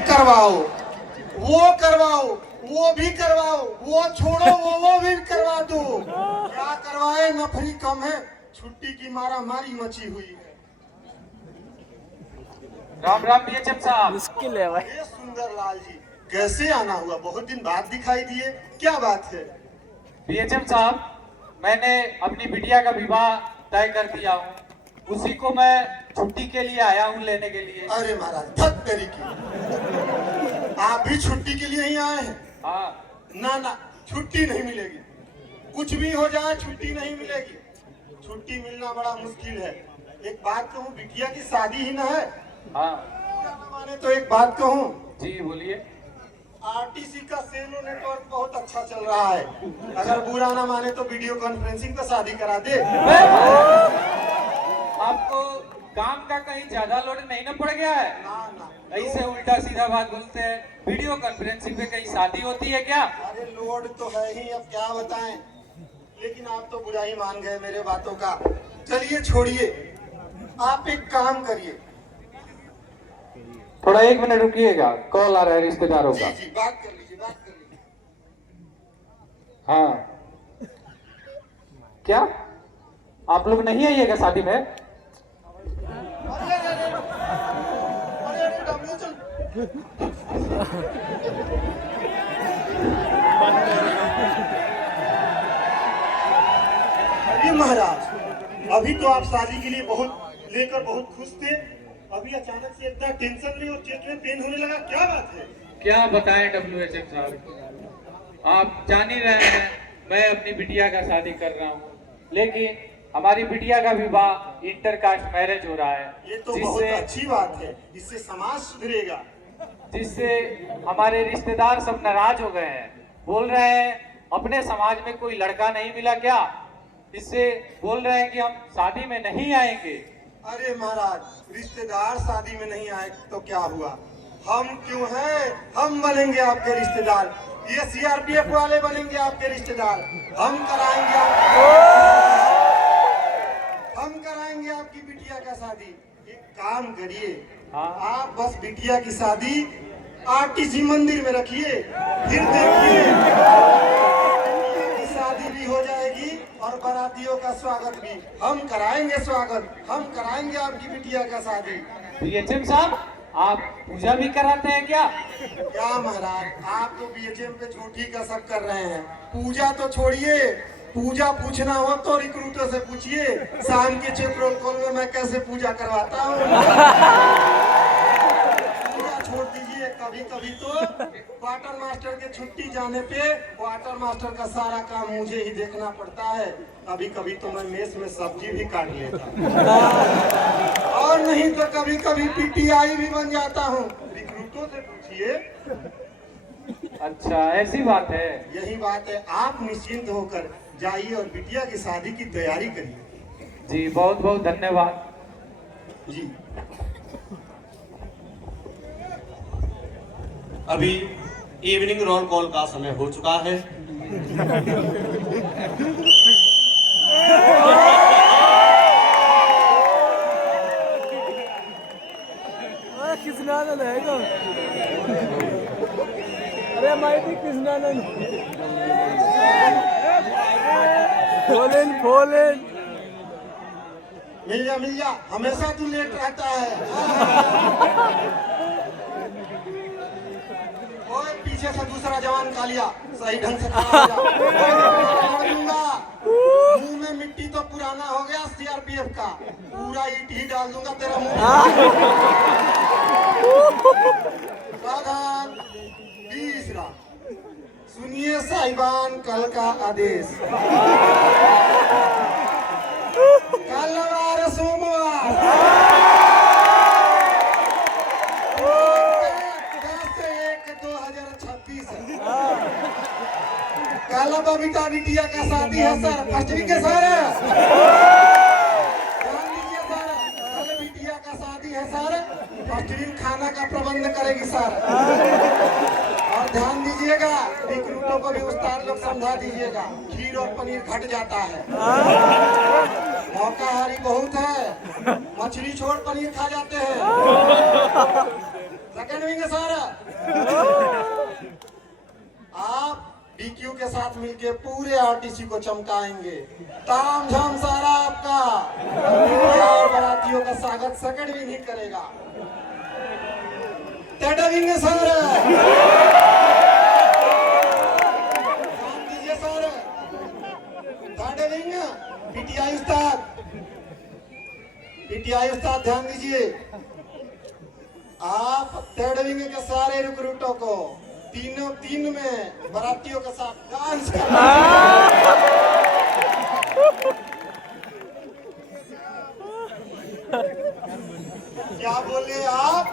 करवाओ, वो करवाओ, वो भी करवाओ, वो छोड़ो, वो भी करवा दो। क्या करवाए, नफरी कम है, छुट्टी की मारा मारी मची हुई है। राम राम बीएचएम साहब। मुश्किल है भाई। ये सुंदर लाल जी कैसे आना हुआ, बहुत दिन बाद दिखाई दिए, क्या बात है? बीएचएम साहब, मैंने अपनी बिटिया का विवाह तय कर दिया हूँ, उसी को मैं छुट्टी के लिए आया हूँ लेने के लिए। अरे महाराज, धत तेरी की, आप भी छुट्टी के लिए ही आए हैं? हाँ। ना ना, छुट्टी नहीं मिलेगी, कुछ भी हो जाए छुट्टी नहीं मिलेगी। छुट्टी मिलना बड़ा मुश्किल है। एक बात कहूँ, बिटिया की शादी ही ना है। हाँ माने तो एक बात कहूँ, जी बोलिए। आरटीसी का सेलो नेटवर्क बहुत अच्छा चल रहा है, अगर बुरा ना माने तो वीडियो कॉन्फ्रेंसिंग पे शादी करा दे। आपको काम का कहीं ज्यादा लोड नहीं ना पड़ गया है? ना ना, ऐसे उल्टा सीधा बात बोलते हैं, वीडियो कॉन्फ्रेंसिंग पे कहीं शादी होती है क्या? अरे लोड तो है ही, अब क्या बताएं, लेकिन आप तो बुरा ही मान गए मेरे बातों का। चलिए छोड़िए, आप एक काम करिए। थोड़ा 1 मिनट रुकिएगा, कॉल आ रहा है रिश्तेदारों जी का। जी, बात कर लीजिए, बात कर लीजिए। हाँ क्या आप लोग नहीं आइएगा शादी में? अरे अरे अरे, अरे अरे डब्लू चल। अरे महाराज, अभी तो आप शादी के लिए बहुत खुश थे, अभी अचानक से इतना टेंशन में और चेस्ट में पेन होने लगा, क्या बात है? क्या बताएं डब्ल्यूएचएम साहब, आप जान ही रहे हैं मैं अपनी बिटिया का शादी कर रहा हूँ, लेकिन हमारी बिटिया का विवाह इंटरकास्ट मैरिज हो रहा है, ये तो बहुत अच्छी बात है, इससे समाज सुधरेगा। जिससे हमारे रिश्तेदार सब नाराज हो गए हैं, बोल रहे हैं अपने समाज में कोई लड़का नहीं मिला क्या, इससे बोल रहे हैं कि हम शादी में नहीं आएंगे। अरे महाराज, रिश्तेदार शादी में नहीं आए तो क्या हुआ, हम क्यों हैं, हम बनेंगे आपके रिश्तेदार, ये सीआरपीएफ वाले बनेंगे आपके रिश्तेदार, हम कराएंगे आपकी बिटिया का शादी। एक काम करिए, आप बस बिटिया की शादी आरटीसी मंदिर में रखिए, फिर देखिए शादी भी हो जाएगी और बारातियों का स्वागत भी हम कराएंगे, हम कराएंगे आपकी बिटिया का शादी। बीएचएम साहब, आप पूजा भी कराते हैं क्या? क्या महाराज, आप तो बीएचएम पे झूठी का सब कर रहे हैं, पूजा तो छोड़िए, पूजा पूछना हो तो रिक्रूटर से पूछिए, शाम के पेट्रोल कॉल में मैं कैसे पूजा करवाता हूँ। पूजा छोड़ दीजिए, कभी कभी तो क्वार्टर मास्टर के छुट्टी जाने पे क्वार्टर मास्टर का सारा काम मुझे ही देखना पड़ता है, कभी कभी तो मैं मेस में सब्जी भी काट लेता हूँ, और नहीं तो कभी कभी पीटीआई भी बन जाता हूँ, रिक्रूटों से पूछिए। अच्छा ऐसी बात है। यही बात है, आप निश्चिंत होकर जाइए और बिटिया की शादी की तैयारी करिए। जी बहुत बहुत धन्यवाद जी। अभी इवनिंग रोल कॉल का समय हो चुका है। कृष्णानंद है क्या? अरे माइटी कृष्णानंद फोलेन मिल जा, हमेशा तू लेट रहता है। ओए पीछे से दूसरा जवान खा लिया, सही ढंग से खा लिया। मुंह में मिट्टी तो पुराना हो गया सीआरपीएफ का, पूरा ईंट ही डाल दूंगा तेरा मुंह। सावधान, तीसरा, सुनिए साहिबान कल का आदेश, कल वार सोमवार 10/1/2026 कल बबीता बिटिया का शादी है सर, फर्स्ट वीक है सर, ध्यान दीजिए सर, कल बिटिया का शादी है सर, फर्स्ट वीक खाना का प्रबंध करेगी सर, और ध्यान दीजिएगा रिक्रूटों को भी उस्ताद लोग समझा दीजिएगा, खीर और पनीर घट जाता है, मौकाहारी बहुत है, मछली छोड़ पनीर खा जाते हैं। सेकंड विंग सर, आप डीक्यू के साथ मिलके पूरे आरटीसी को चमकाएंगे। ताम झाम सारा आपका और बारातियों का स्वागत सेकंड विंग ही करेगा। थर्ड विंग सर, ध्यान दीजिए सर। थर्ड विंग पीटीआई उस्ताद, पीटीआई उस्ताद ध्यान दीजिए। आप थर्ड विंग के सारे रिक्रूटों को तीन में बारातियों के साथ डांस करना। क्या बोले आप?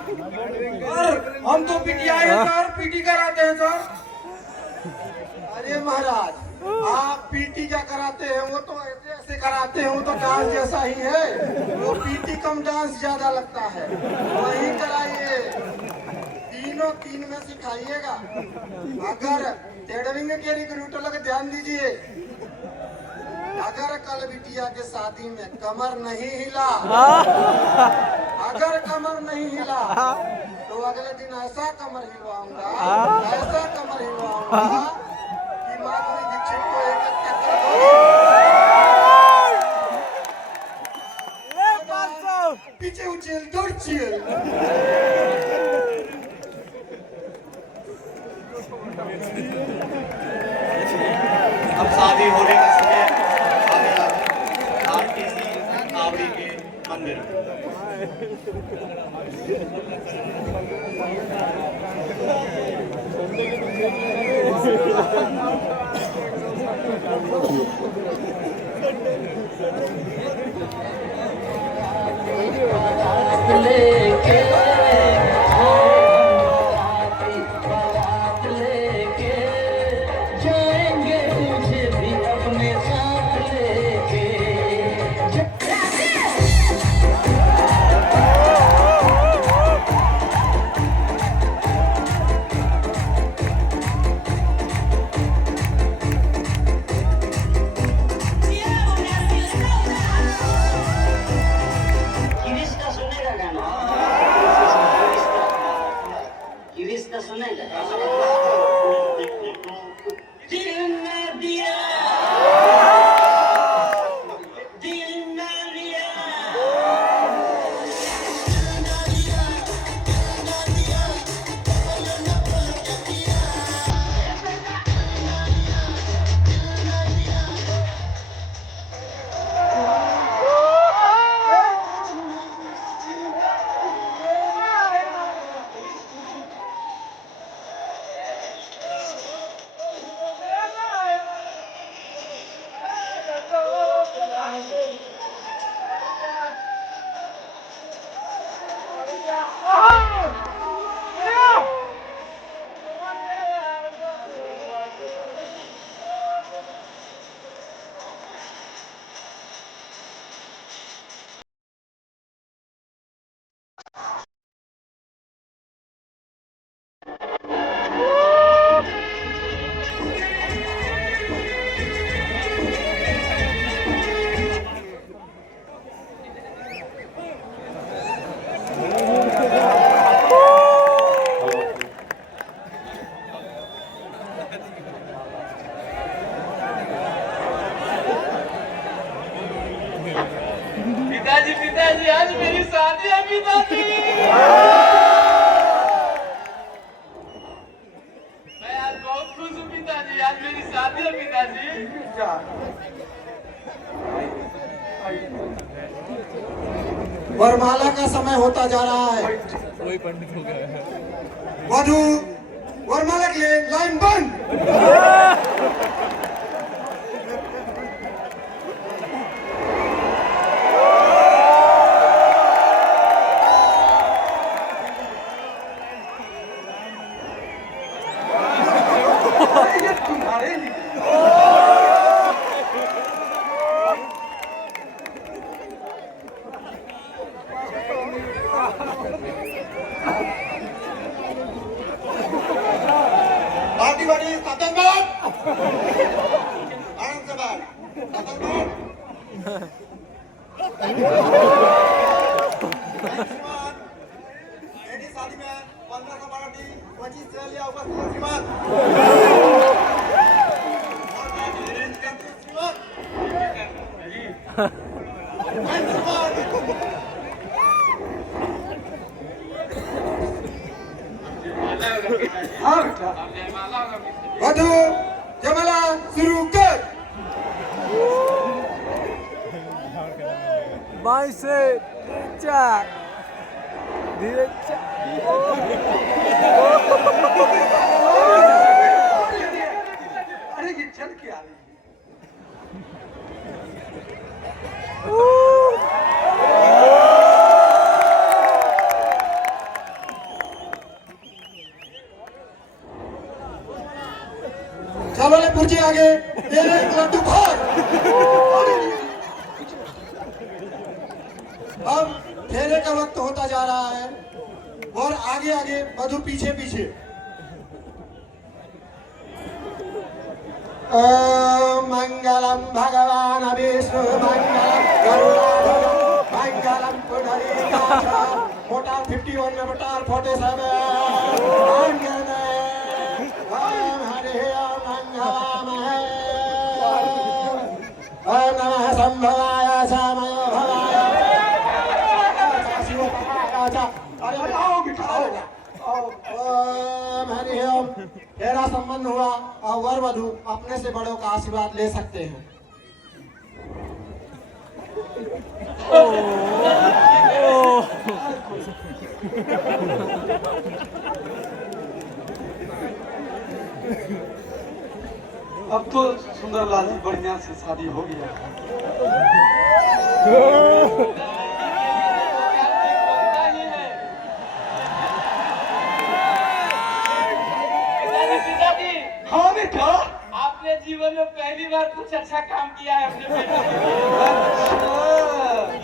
सर हम तो पीटीआई है सर, पीटी कराते हैं सर। अरे महाराज, आप पीटी क्या कराते हैं? वो तो ऐसे ऐसे कराते हैं, वो तो डांस जैसा ही है। वो पीटी कम डांस ज्यादा लगता है, वही कराइए। तीन में सिखाइएगा। अगर थर्ड विंग के रिक्रूटर लोग ध्यान दीजिए, अगर कल बिटिया के शादी में कमर नहीं हिला, अगर कमर नहीं हिला तो अगले दिन ऐसा कमर हिलवाऊंगा, ऐसा कमर हिलवाऊंगा कि माधुरी दीक्षित को एक एक टक्कर दूंगी। पीछे उछल दूर चिल। अब शादी होने का समय आ गया है। आरटीसी आवड़ी के मंदिर में। पिताजी आज मेरी शादी है पिताजी। मैं आज बहुत खुश हूँ पिताजी, आज मेरी शादी है पिताजी। वरमाला का समय होता जा रहा है। वही पंडित हो गया है। वधू वरमाला के लिए लाइन बंद। पार्टी वाली पतंगबाज आनंद से बाहर पतंगबाज लेडी शादी में 15 25 से लिया होगा आशीर्वाद हाँ बेटा वधु जमला शुरू कर बाई से चार धीरे अरे ये चल के आ रही है चलो ले पुर्जी आगे तेरे लड्डू भाग अब फेरे का वक्त होता जा रहा है और आगे आगे वधु पीछे पीछे मंगलम भगवान विष्णु मंगलम गरुड़ाध्वज मंगलम पुंडरीकाक्ष मोटार 51 में मोटार 47 ओम हरि ओम मंगलामहे ओम नमः संभवाय श्यामय भवाय अरे आओ बिठाओ ओम हरि ओम तेरा संबंध हुआ और वर वधु अपने से बड़ों का आशीर्वाद ले सकते हैं अब तो सुंदरलाल जी बढ़िया से शादी हो गया पिताजी हाँ बेटा आपने जीवन में पहली बार कुछ अच्छा काम किया है अपने बेटे के लिए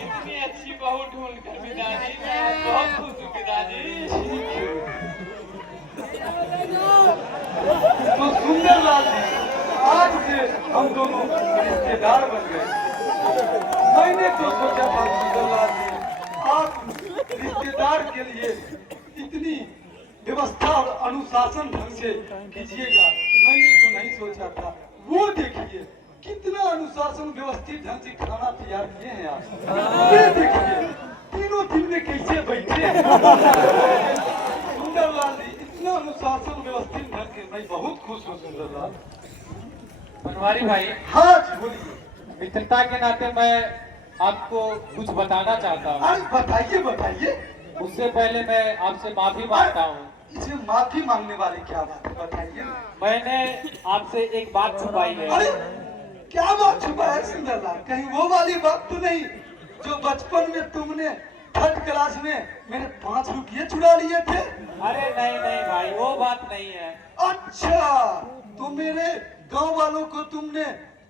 इतनी अच्छी बहू ढूंढ कर पिताजी मैं बहुत खुश हूँ पिताजी तो सुंदरलाल जी आज से हम दोनों रिश्तेदार बन गए मैंने तो सोचा था सुंदरलाल जी आप रिश्तेदार के लिए इतनी व्यवस्था और अनुशासन ढंग से कीजिएगा मैंने तो नहीं सोचा था वो देखिए कितना अनुशासन व्यवस्थित ढंग से खाना तैयार किए हैं आप ये देखिए तीनों दिन में कैसे बैठे हैं सुंदरलाल जी इतना अनुशासन व्यवस्थित ढंग से मैं बहुत खुश हूँ सुंदरलाल बनवारी भाई हाँ जी बोलिए मित्रता के नाते मैं आपको कुछ बताना चाहता हूँ अरे बताइए बताइए उससे पहले मैं आपसे माफी मांगता हूँ इसमें माफी मांगने वाली क्या बात है बताइए मैंने आपसे एक बात छुपाई है अरे क्या बात छुपा है सुंदरलाल कहीं वो वाली बात तो नहीं जो बचपन में तुमने 3rd क्लास में मेरे 5 रुपये चुरा लिए थे अरे नहीं नहीं भाई वो बात नहीं है अच्छा तो मेरे गांव वालों को तुमने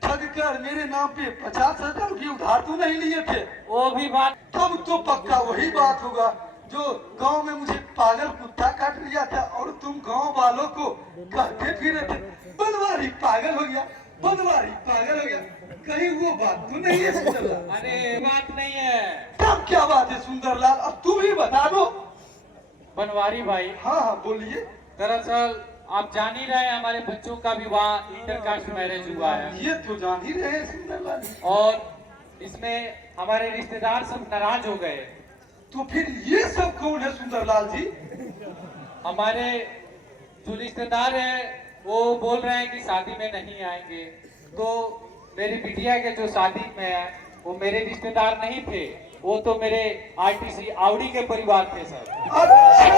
ठग कर मेरे नाम पे 50,000 रुपये उधार तो नहीं लिए थे वो भी बात तब तो पक्का वही बात होगा जो गांव में मुझे पागल कुत्ता काट लिया था और तुम गांव वालों को कहते फिरे थे बनवारी पागल हो गया बनवारी पागल हो गया कहीं वो बात तो नहीं है सुंदरलाल अरे बात नहीं है तब क्या बात है सुंदरलाल अब तुम ही बता दो बनवारी भाई हाँ हाँ बोलिए दरअसल आप जान ही रहे हैं हमारे बच्चों का विवाह इंटरकास्ट मैरिज हुआ है ये तो जान ही रहे हैं सुंदरलाल और इसमें हमारे रिश्तेदार सब नाराज हो गए तो फिर ये सब कौन है सुंदरलाल जी हमारे जो रिश्तेदार हैं वो बोल रहे हैं कि शादी में नहीं आएंगे तो मेरी बिटिया के जो शादी में है वो मेरे रिश्तेदार नहीं थे वो तो मेरे आरटीसी आवड़ी के परिवार थे सर अच्छा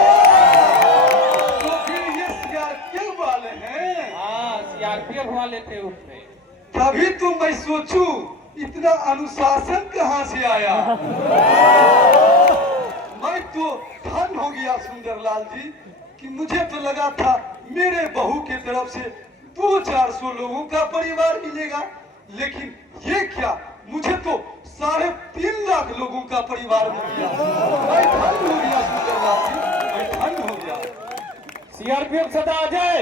तो फिर ये सीआरपीएफ वाले हैं हाँ सीआरपीएफ वाले थे उसमें तभी तो मैं सोचूं इतना अनुशासन कहाँ से आया मैं तो धन हो गया सुंदरलाल जी कि मुझे तो लगा था मेरे बहू के तरफ से 200-400 लोगों का परिवार मिलेगा लेकिन ये क्या मुझे तो 3.5 लाख लोगों का परिवार मिल गया मैं धन हो गया सुंदरलाल जी मैं धन हो गया सीआरपीएफ सदा अजय